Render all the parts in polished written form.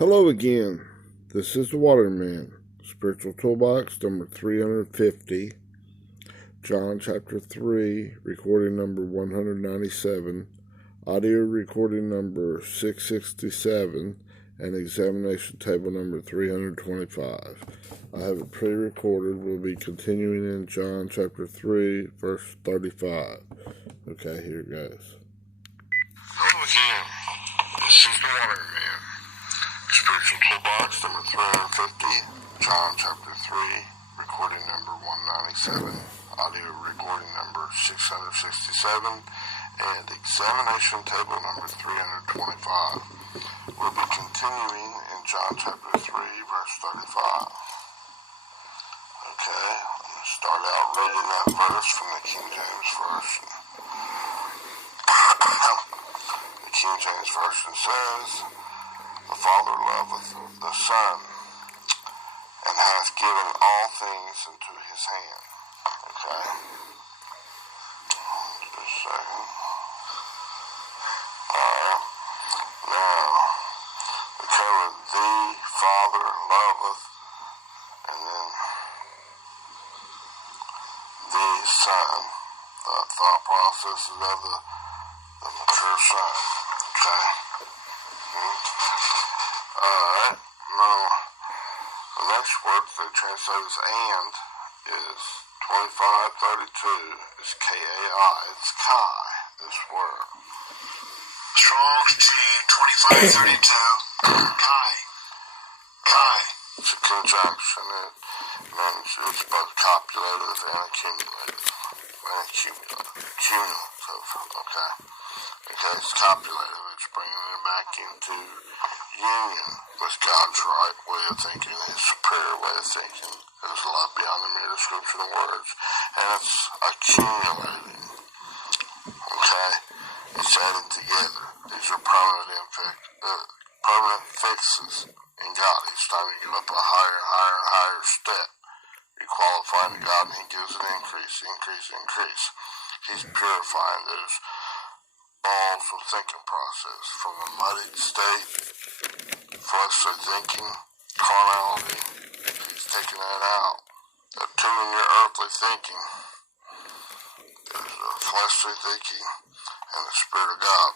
Hello again. This is the Waterman, Spiritual Toolbox number 350, John chapter 3, recording number 197, audio recording number 667, and examination table number 325. I have it pre-recorded. We'll be continuing in John chapter 3, verse 35. Okay, here it goes. Hello again. This is the Waterman. Spiritual Toolbox number 350, John chapter 3, recording number 197, audio recording number 667, and examination table number 325. We'll be continuing in John chapter 3, verse 35. Okay, I'm going to start out reading that verse from the King James Version. The King James Version says, "The Father loveth the Son, and hath given all things into his hand." Okay. Just a second. Alright. Now, we covered the Father loveth, and then the Son. The thought processes of the mature Son. Okay. Alright, now, the next word they translate as "and" is 2532, is K-A-I, it's Kai, this word. Strong's G, 2532, Kai. Kai. It's a conjunction, it means it's both copulative and accumulative. Cumulative, okay. Okay, it's copulative, it's bringing it back into union with God's right way of thinking, his superior way of thinking. There's a lot beyond the mere description of words. And it's accumulating. Okay? It's added together. These are permanent fixes in God. Each time you get up a higher and higher and higher step, you qualify to God and he gives an increase. He's purifying those balls of thinking process from a muddied state, fleshly thinking, carnality. He's taking that out. That two in your earthly thinking. There's a fleshly thinking and the Spirit of God.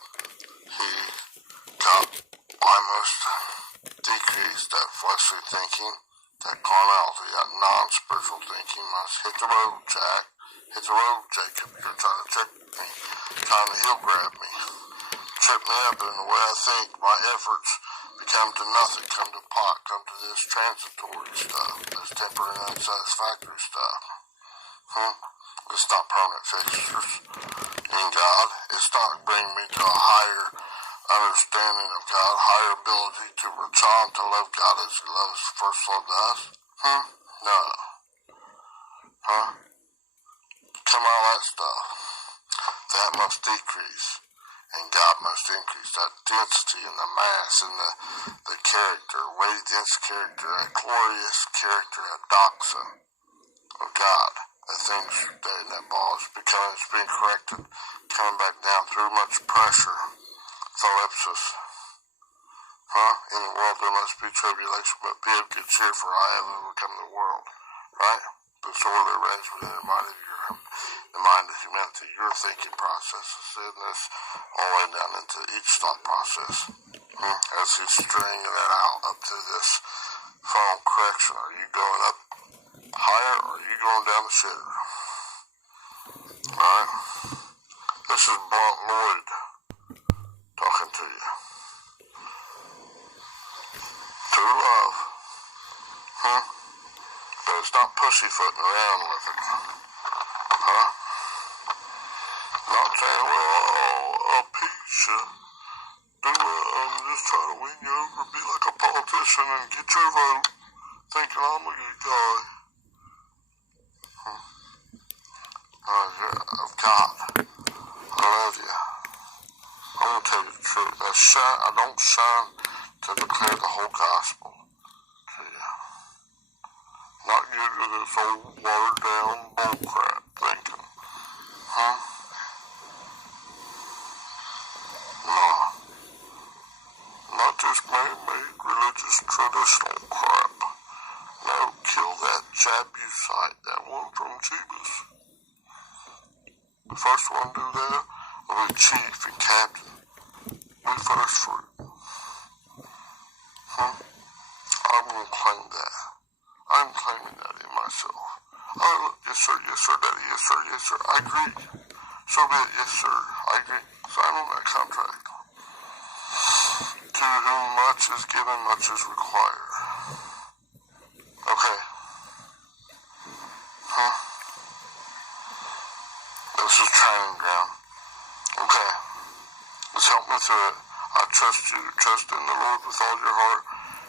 I must decrease that fleshly thinking, that carnality, that non-spiritual thinking must hit the road, Jack. Hit the road, Jacob. You're trying to trick me, trying to heel grab me, trip me up in the way I think. My efforts become to nothing, come to pot, come to this transitory stuff, this temporary and unsatisfactory stuff. It's not permanent fixtures in God. It's not bringing me to a higher understanding of God, higher ability to respond to love God as he loves first loved us. No. Come all that stuff. That must decrease, and God must increase. That density and the mass and the character, weighty dense character, that glorious character, that doxa of God. That things that ball is becoming, it's being corrected, coming back down through much pressure. Thalipsis. In the world there must be tribulation, but be of good cheer, for I have overcome the world. Right? Disorderly reigns within the mind of humanity. Your thinking processes, and this all the way down into each thought process. As he's stringing that out up to this final correction. Are you going up higher, or are you going down the shitter? Alright? This is Blunt Lloyd talking to you. True love. But it's not pussyfooting around with it. Not saying, well, I'll appease you. Just try to win you over, be like a politician and get your vote, thinking I'm a good guy. Of God. I love you. I'm going to tell you the truth. I don't shine to declare the whole gospel to you. Not you to this old watered down bullcrap thinking. No. Not just man-made religion. devotional crap. No, kill that Jebusite, that one from Jebus. The first one to do that will be chief and captain. We first fruit. I'm going to claim that. I'm claiming that in myself. Oh, yes sir, daddy, yes sir, I agree. So be it, yes sir, I agree. Sign on that contract. To whom much is given, much is required. Okay. This is training ground. Okay. Just help me through it. I trust you. Trust in the Lord with all your heart,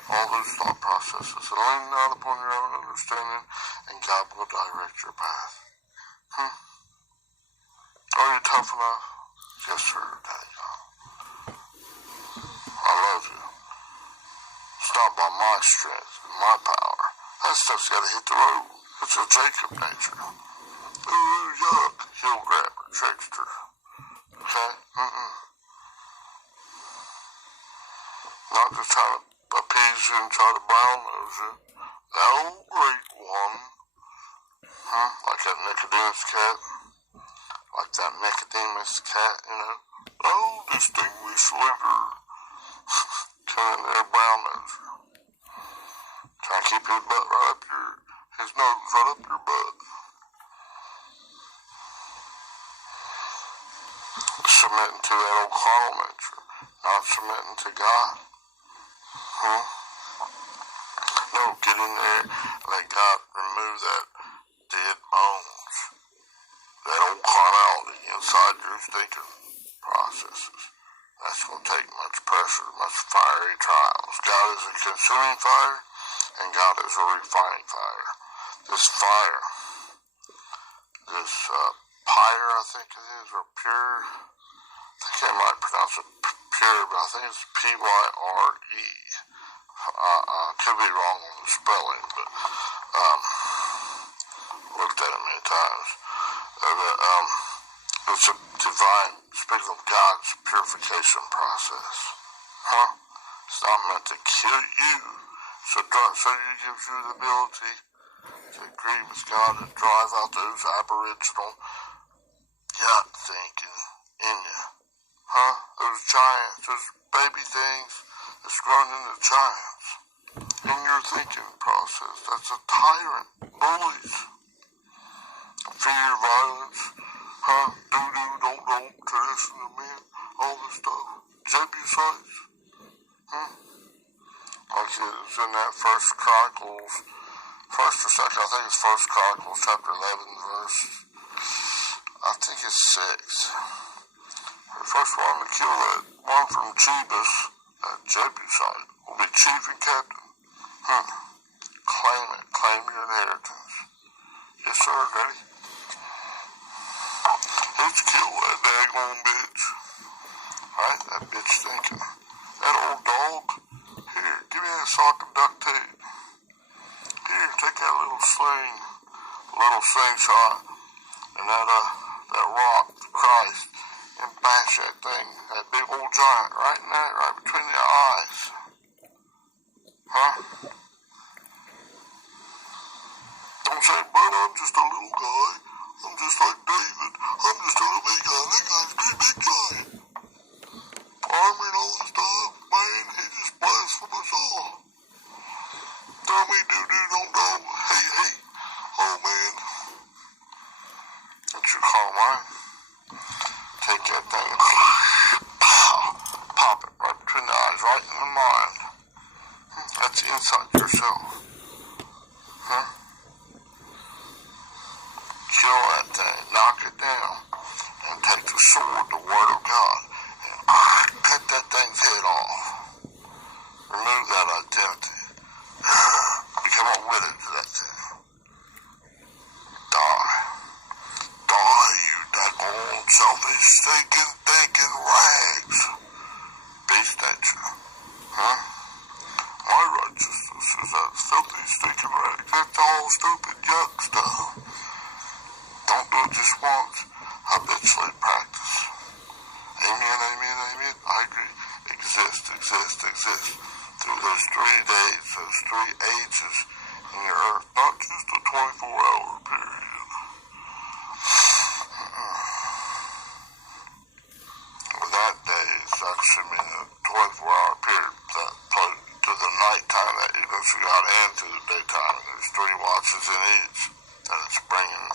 all those thought processes, and lean not upon your own understanding, and God will direct your path. Are you tough enough? Yes, sir, Daddy God. I love you. It's not by my strength and my power. That stuff's got to hit the road. It's a Jacob nature. Ooh, yuck. Heel grabber, trickster. Okay? Not just trying to appease you and try to brown nose you. That old great one. Like that Nicodemus cat. Like that Nicodemus cat, you know. Oh, distinguished liver. Come in there, brown nose you. Try to keep his butt right up his nose right up your butt. Submitting to that old carnal nature, not submitting to God. No, get in there and let God remove that dead bones, that old carnality inside your thinking processes. That's going to take much pressure, much fiery trials. God is a consuming fire, and God is a refining fire. This fire, this pyre, I think it is, or pure, I think I might pronounce it pure, but I think it's Pyre. Could be wrong on the spelling, but looked at it many times. It's a divine, speaking of God's purification process. It's not meant to kill you, so it gives you the ability to agree with God and drive out those aboriginal yuck thinking in you. Those giants, those baby things that's grown into giants. In your thinking process, that's a tyrant. Bullies. Fear, violence, don't, tradition of men, all this stuff. Jebusites. Like it was in that First or second, I think it's First Chronicles, chapter 11, verse, I think it's 6. The first one to kill that one from Jebus, that Jebusite, will be chief and captain. Claim it. Claim your inheritance. Yes, sir, Daddy. Let's kill that daggone bitch. Right? That bitch thinking. That old dog. Here, give me that sock of duct tape. Here, take that little slingshot, and that rock, Christ, and bash that thing, that big old giant, right in there, right between your eyes. Don't say, but I'm just a little guy. I'm just like David. I'm just a little big guy. That guy's a great big giant. Armor and all this stuff, man. He just blasphemed us all. Tell me, don't know. Hey. Oh, man. That's your call, man. Take that thing and pop it right between the eyes, right in the mind. That's inside yourself. Kill that thing, knock it down, and take the sword, the word of God, and cut that thing's head off. Remove that identity. Become a widow to that thing. Die, you daggone selfish, thinking rags. Beast nature. My righteousness is that filthy, stinking rags. That's all stupid yuck stuff. Don't do it just once. Habitually practice. Amen. I agree. Exist. through those 3 days, those 3 ages in your earth, not just a 24-hour period. That day is actually a 24-hour period that put to the nighttime that you go to God and to the daytime. And there's 3 watches in each that it's bringing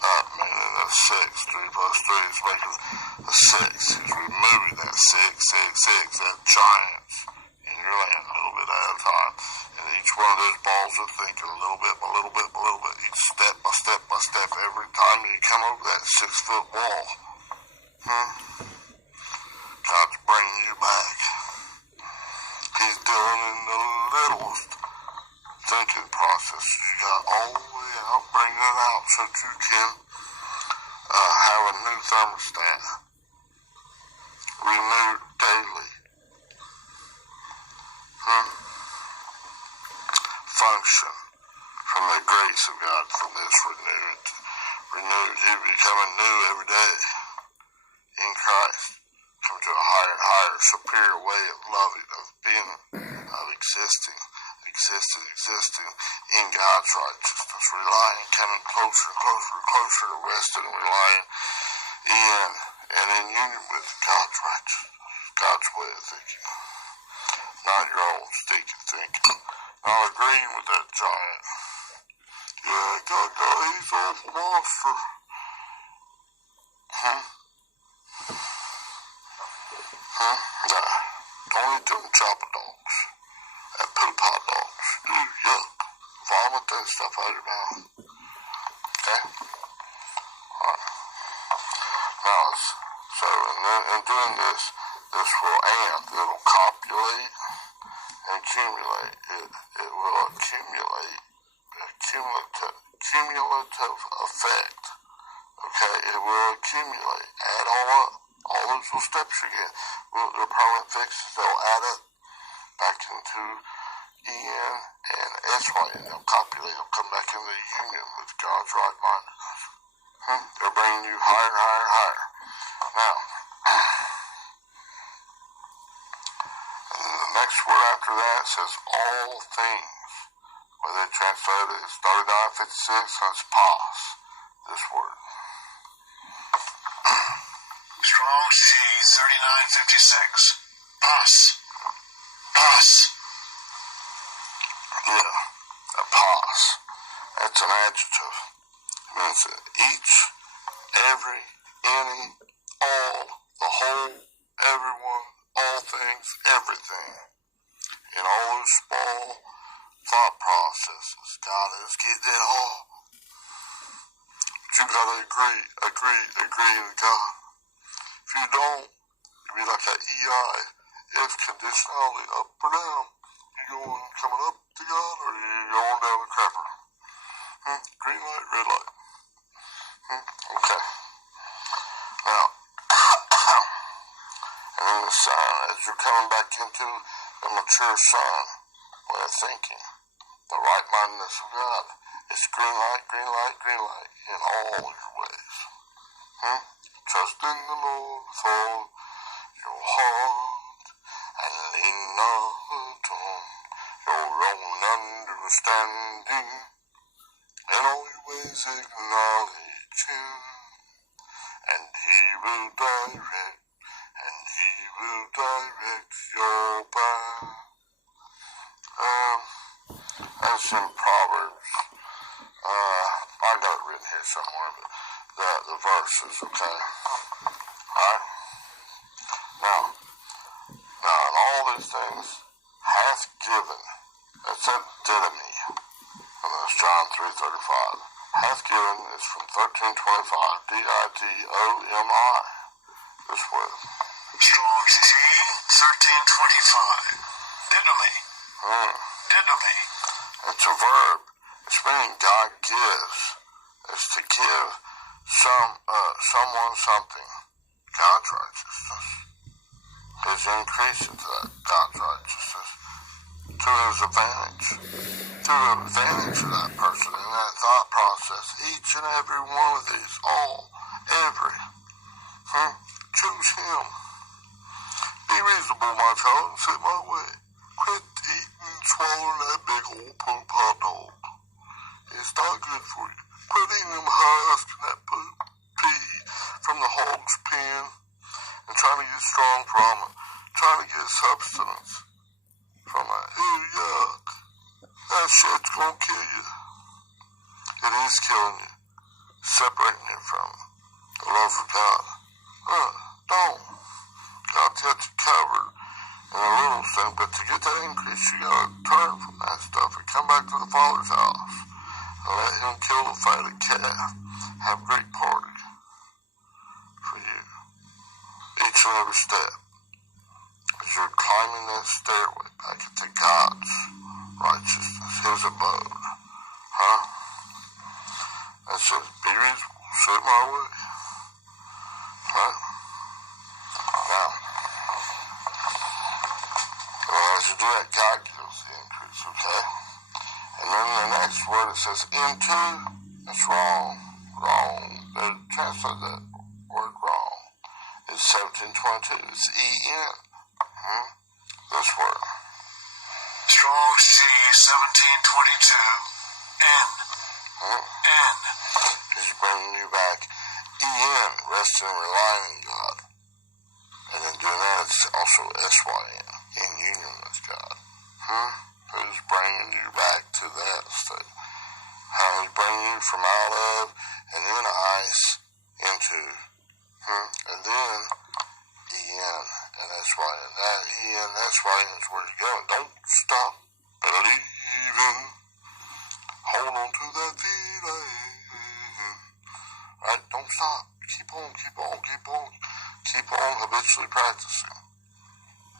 up, meaning that's 6. 3 plus 3 is making a 6. He's removing that 6, that giants in your land a little bit at a time. And each one of those balls are thinking a little bit by little bit by little bit, each step by step by step, every time you come over that 6-foot wall. God's bringing you back. He's dealing in the littlest thinking process. You got all the way out, bringing it out so that you can have a new thermostat. Renewed daily. Function from the grace of God from this renewed. You becoming new every day in Christ. Come to a higher, superior way of loving, of being, of existing in God's righteousness, relying, coming closer and closer to resting and relying in and in union with God's righteousness, God's way of thinking, not your own stinking thinking, not agreeing with that giant. Yeah, God, he's an awful monster. Nah, don't eat them chopper dogs and poop hot dogs. Yuck. Vomit that stuff out of your mouth. Okay? Alright. Now, so in doing this will it'll copulate and accumulate. It will accumulate, cumulative effect. Okay? It will accumulate. Add all up. All those little steps you get, they're permanent fixes. They'll add up back into EN and SY, and they'll copulate. They'll come back into union with God's right-mindedness. They're bringing you higher and higher and higher. Now, and then the next word after that says all things. Where they translate it is 3956, and it's pos, this word. Strong's G 3956. Pos. Yeah, a pos. That's an adjective. It means each, every, any, all, the whole, everyone, all things, everything. In all those small thought processes, God is getting it all. But you gotta agree with God. If you don't, you'll be like that EI, if conditionally up or down. You coming up to God, or you going down the crapper? Green light, red light. Okay. Now, and then the sign, as you're coming back into the mature son way of thinking, the right-mindedness of God, it's green light in all your ways. Trust in the Lord with all your heart, and lean not on your own understanding. In all your ways acknowledge Him, and He will direct your path. That's in Proverbs. I got it written here somewhere, but the verses, okay? Alright? Now, in all these things, hath given, that's that didomy, and that's John 3:35. Hath given is from 1325, D-I-D-O-M-I, this word. Strong's G 1325. Didomy. Didomy. It's a verb. It's meaning God gives. It's to give someone something. God's righteousness. His increase into that God's righteousness. To his advantage. To the advantage of that person in that thought process. Each and every one of these. All. Every. Choose Him. Be reasonable, my child, and sit my way. Quit swallowing that big old poop hot dog. It's not good for you. Putting them husks in that poop pee from the hog's pen and trying to get strong from it, trying to get substance from it. Ew, yuck. That shit's gonna kill you. It is killing you. Separating you from the love of God. Don't. God's got you covered in a little thing, but to get that increase, you gotta turn from that stuff and come back to the Father's house and let Him kill the fatted calf. Have a great party for you. Each and every step. As you're climbing that stairway back into God's righteousness, His abode. That says, be reasonable, set my way. Now, as you do that, God gives the increase, okay? And then the next word, it says into. That's wrong. They translate that word wrong. It's 1722. It's E-N. This word. Strong's G 1722. N. N. He's bringing you back. E-N. Resting and relying on God. And then doing that, it's also S-Y-N. In union with God. Who's bringing you back to that state? How He's bringing you from out of and in ice into. And then E-N and S-Y-N. That E-N, S-Y-N is where you're going. Don't stop believing. Hold on to that feeling. Right? Don't stop. Keep on. Keep on habitually practicing.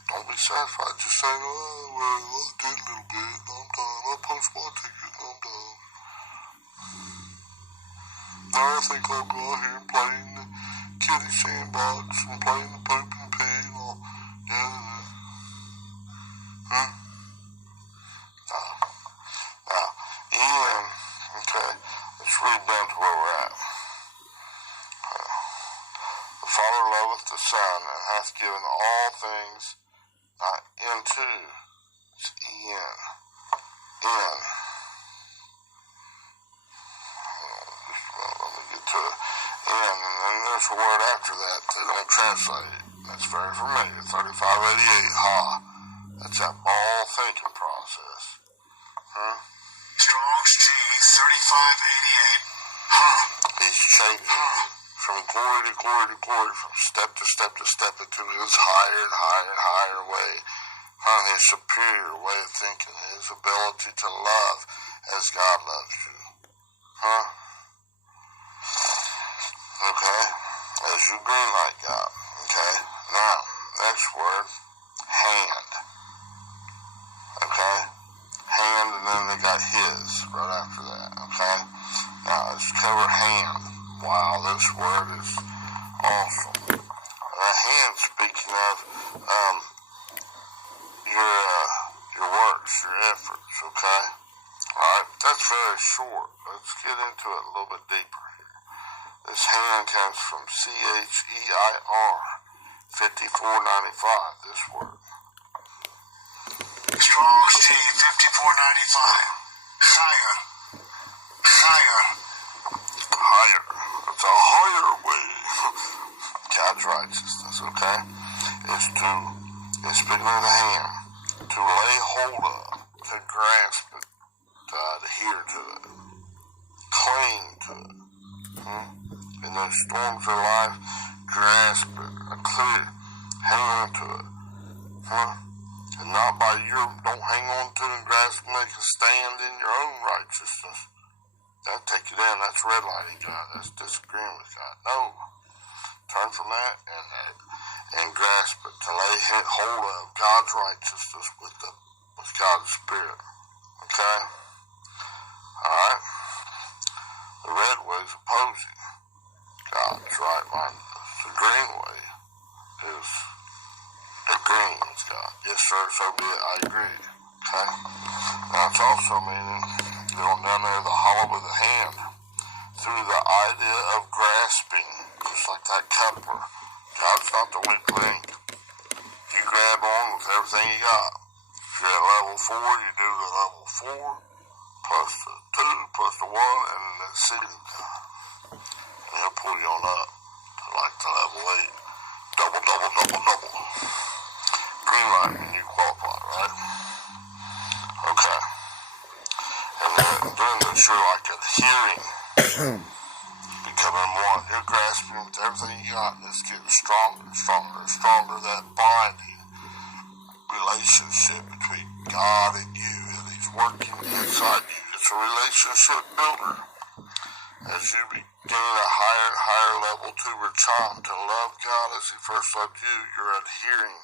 Don't be satisfied just saying, oh, well, I did a little bit, and I'm done. I punched my ticket, and I'm done. Now I think I'll go out here and play in the kitty sandbox and play in the poop and pee and all. Now, Ian, okay, let's read down to where we're at. The Father loveth the Son, and hath given all things into. It's E-N. N. Let me get to it. N, and then there's a word after that. They don't translate it. That's very familiar. 3588. That's that ball thinking process. Strong's G 3588. He's changing from glory to glory to glory, from step to step to step into His higher and higher and higher way. His superior way of thinking, His ability to love as God loves you. Okay? As you green light God. Okay? Now, next word, hand. Okay? Hand, and then they got His right after that. Okay? Now, let's cover hand. Wow, this word is awesome. Hand, speaking of your works, your efforts, okay? Alright, that's very short. Let's get into it a little bit deeper here. This hand comes from CHEIR 5495, this word. Strong's G 5495. Higher. It's a higher way. God's righteousness, okay? It's speaking of the hand, to lay hold of, to grasp it, to adhere to it, cling to it. In those storms of life, grasp it, hang on to it. And not by don't hang on to it and grasp and make a stand in your own righteousness. That'll take you down. That's redlighting God. That's disagreeing with God. No. Turn from that and grasp it, to lay hold of God's righteousness with God's Spirit. Okay? Alright? The red way is opposing God's right-mindedness. The green way is agreeing with God. Yes, sir, so be it. I agree. Okay? Now, it's also meaning, down there, the hollow of the hand, through the idea of grasping, just like that coupler. God's not the weak link. You grab on with everything you got. If you're at level 4, you do the level 4 plus the 2 plus the 1 and then the ceiling gun. And he'll pull you on up to like the level 8. Double. Green light and you qualify, right? Okay. And then doing this, you're like adhering, becoming one. You're grasping with everything you got, and it's getting stronger. That binding relationship between God and you, and He's working inside you. It's a relationship builder. As you gain a higher and higher level to reach on to love God as He first loved you, you're adhering.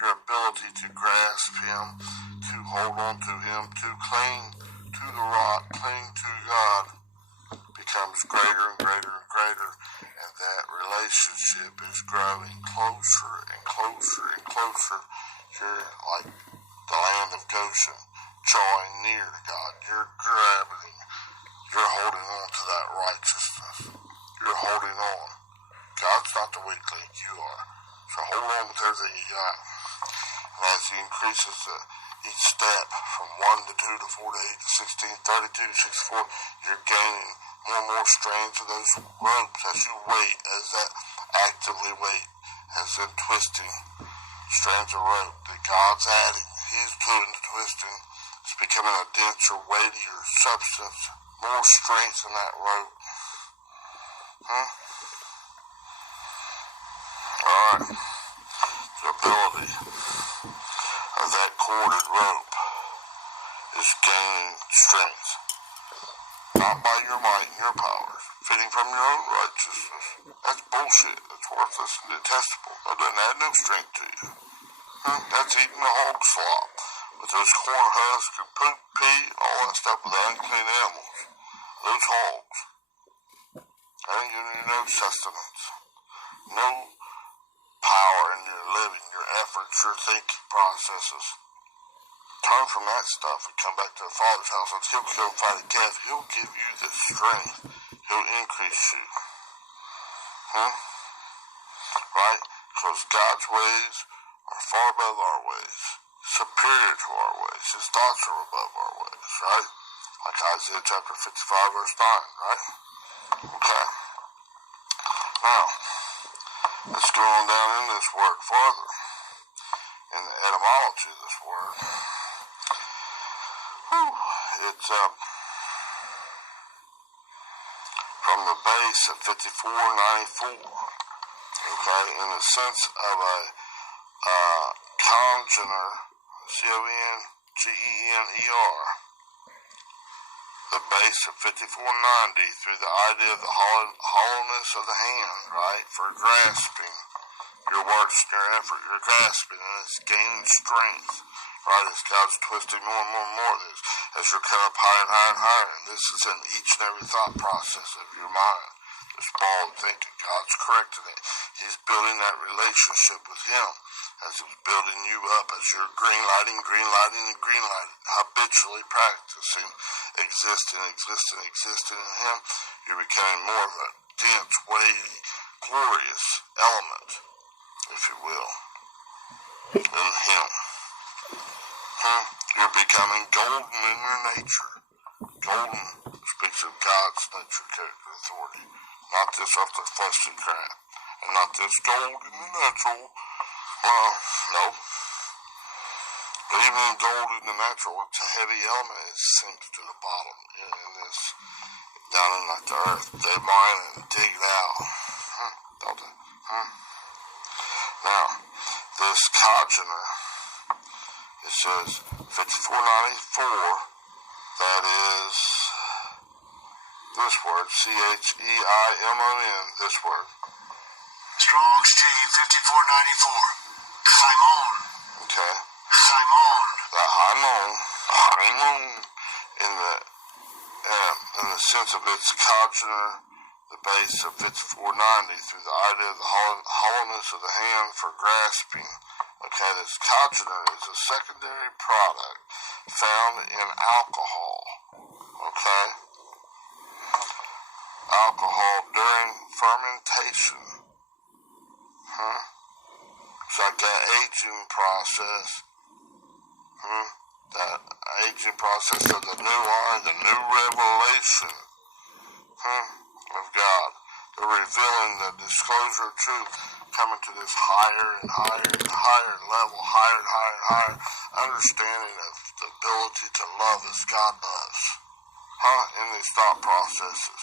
Your ability to grasp Him, to hold on to Him, to cling to the rock, cling to God, becomes greater and greater and greater, and that relationship is growing closer and closer and closer. You're like the land of Goshen, drawing near to God. You're grabbing, you're holding on to that righteousness. You're holding on. God's not the weak link, you are. So hold on with everything you got. And as He increases each step from 1 to 2 to 4 to 8 to 16, 32 to 64, you're gaining more and more strands of those ropes as you wait, as that actively wait, as in twisting strands of rope that God's adding. He's doing the twisting. It's becoming a denser, weightier substance, more strength in that rope. Alright. The ability of that corded rope is gaining strength. Not by your might and your powers, fitting from your own righteousness. That's bullshit. That's worthless and detestable. That doesn't add no strength to you. That's eating the hog slop with those corn husks and poop, pee, all that stuff with the unclean animals. Those hogs. That ain't giving you no sustenance. No power in your living, your efforts, your thinking processes. Turn from that stuff and come back to the Father's house, and He'll kill and fight a death. He'll give you the strength. He'll increase you. Right? Because God's ways are far above our ways, superior to our ways. His thoughts are above our ways, right? Like Isaiah chapter 55, verse 9, right? Okay. Now, let's go on down in this word farther. In the etymology of this word. It's from the base of 5494. Okay, in the sense of a congener, CONGENER, the base of 5490 through the idea of the hollowness of the hand, right, for grasping your works and your effort, you're grasping, and it's gaining strength, right, as God's twisting more and more and more of this, as you're coming up higher and higher and higher, and this is in each and every thought process of your mind. This ball of thinking, God's correcting it. He's building that relationship with Him as He's building you up, as you're green lighting, habitually practicing, existing in Him. You're becoming more of a dense, weighty, glorious element, if you will, in Him. You're becoming golden in your nature. Golden speaks of God's nature, character, authority. Not this off the fleshly crap. And not this gold in the natural. No. But even gold in the natural, it's a heavy element. It sinks to the bottom in this, down in like the earth. They mine it and dig it out. Don't they? Now, this congener, it says 5494, that is this word, CHEIMON, this word. Strong's G 5494. Chaimon. Okay. Chaimon. The Haimon, in the sense of its congener, the base of 5490, through the idea of the hollowness of the hand for grasping. Okay, this congener is a secondary product found in alcohol. Okay? Alcohol during fermentation. It's like that aging process. That aging process of the new wine, the new revelation of God, the revealing, the disclosure of truth, coming to this higher and higher and higher level, higher and higher and higher understanding of the ability to love as God does, in these thought processes.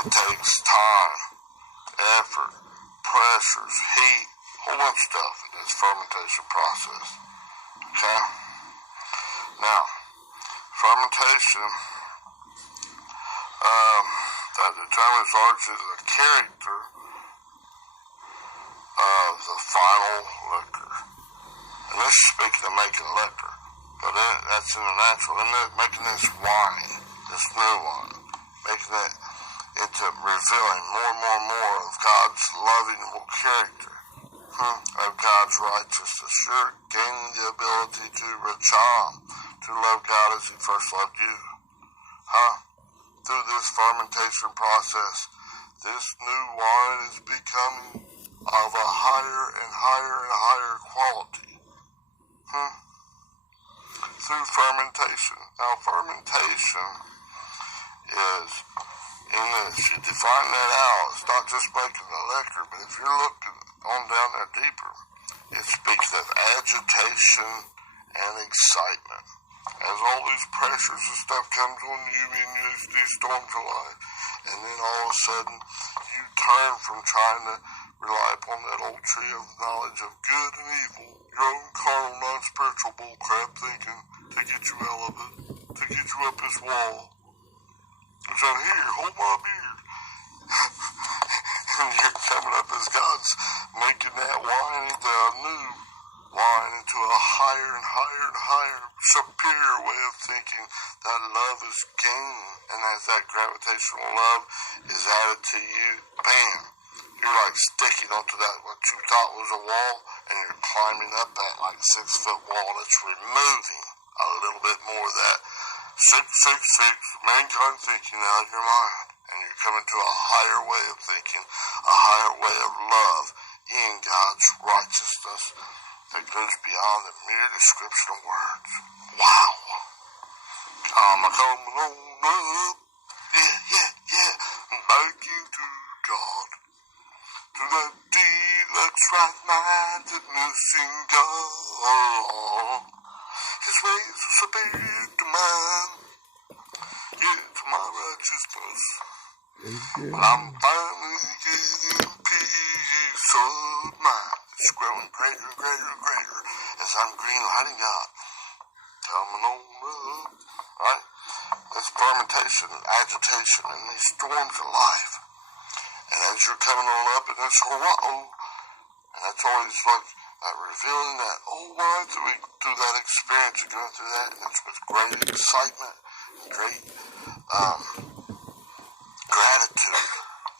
It takes time, effort, pressures, heat, a whole bunch of stuff in this fermentation process. Okay? Now, fermentation, that determines largely the character of the final liquor. And this is speaking of making liquor, but that's in the natural. And then making this wine, this new wine, making it into revealing more and more and more of God's loving character, of God's righteousness. You're gaining the ability to racham, to love God as He first loved you. Through this fermentation process, this new wine is becoming of a higher and higher and higher quality. Through fermentation. Now, fermentation is, in this, you define that out. It's not just making the liquor, but if you're looking on down there deeper, it speaks of agitation and excitement. As all these pressures and stuff comes on you in these storms of life, and then all of a sudden you turn from trying to rely upon that old tree of knowledge of good and evil, your own carnal, non-spiritual bullcrap thinking to get you out of it, to get you up this wall. And so here, hold my beard. And you're coming up as God's making that wine into a new wine, into a higher and higher and higher, superior way of thinking. That love is gained, and as that gravitational love is added to you, bam, you're like sticking onto that, what you thought was a wall, and you're climbing up that like 6-foot wall. It's removing a little bit more of that 666 mankind thinking out of your mind, and you're coming to a higher way of thinking, a higher way of love in God's righteousness that goes beyond the mere description of words. Wow. I'm coming on up. Yeah. Thanking to God. To the deluxe right-mindedness in God. His ways are superior to mine. Yeah, to my righteousness. But I'm finally getting peace of mind. It's growing greater and greater and greater as I'm green lighting God. Coming on up. Right? That's fermentation and agitation and these storms of life. And as you're coming on up in this and that's always like that revealing that wine through that experience of going through that, and it's with great excitement and great gratitude.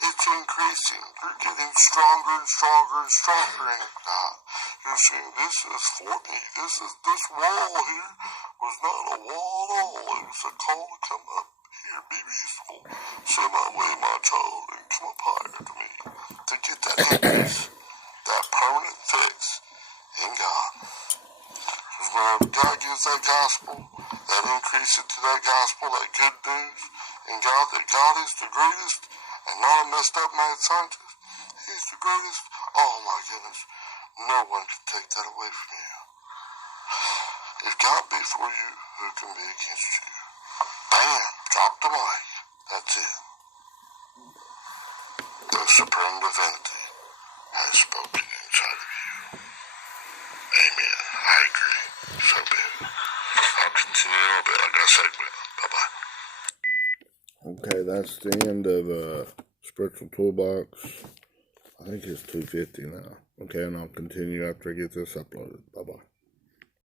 It's increasing. You're getting stronger and stronger and stronger in God. You're saying, this is for me. This wall here was not a wall at all. It was a call to come up here, be peaceful. Say my way, my child, and come up higher to me. To get that increase, that permanent fix in God. Because whenever God gives that gospel, that increase into that gospel, that good news in God, that God is the greatest, and not a messed up mad scientist. He's the greatest. Oh my goodness. No one can take that away from you. If God be for you, who can be against you? Bam! Drop the mic. That's it. The Supreme Divinity has spoken inside of you. Amen. I agree. So be it. I'll continue a little bit. I got a segment. Bye-bye. Okay, that's the end of Spiritual Toolbox. I think it's 250 now. Okay, and I'll continue after I get this uploaded. Bye-bye.